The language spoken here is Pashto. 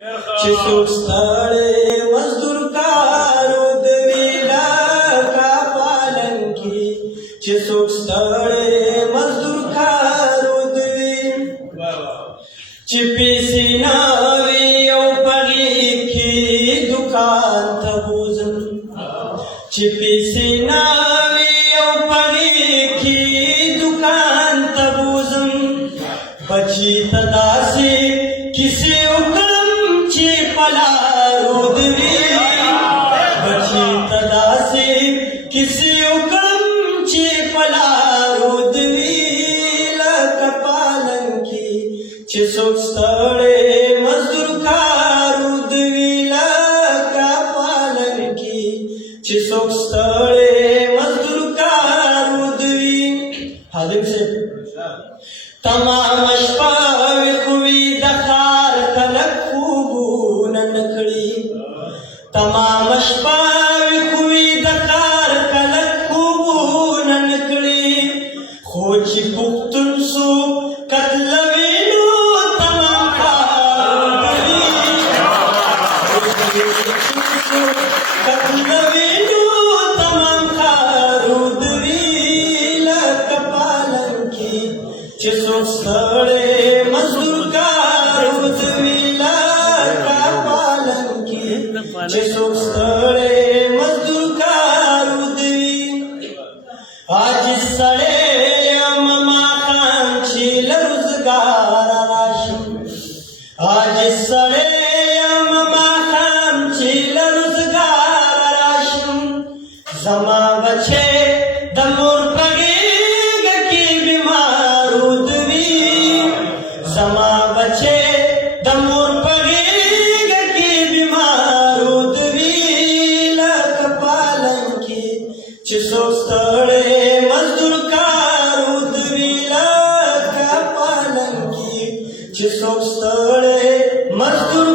چې څوک ستړی مزدور کارو د ویلا کا پالن کی چې څوک ستړی مزدور کارو د وی چې پیسې نه وي او پغې کې دکان ته بوزم چې پیسې نه وي او پغې کې دکان ته بوزم بچی ته داسې کیسې وکړم چې پلارو د وي بچی ته داسې کیسې وکړم چې پلارو د وي لکه پالن کې چې څوک ستړی مزدور کارو د وي لکه پالن کې چې څوک ستړی مزدور کارو د وي حاضر سے تمام شپه وي د ښار خلک خوبونه نه کړي تمام شپه وي د ښار خلک خوبونه نه کړي خو چې پښتون سو قتلوي نو تمام ښار قتلوي نو تمام ښار لکه پالن کې چې څوک ستړی مزدور کارو د وي لکه پالن کې چې څوک ستړی مزدور کارو د وي عاجز سړی یم ماښام چې له روزګاره راشم عاجز سړی یم ماښام چې له روزګاره راشم زما بچی د مور په غېږه کې بیمارو د وي زما بچی د مور په غېږه کې بیمارو د وي لکه پالن کې چې څوک ستړی مزدور کارو د وي لکه پالن کې چې څوک ستړی مزدور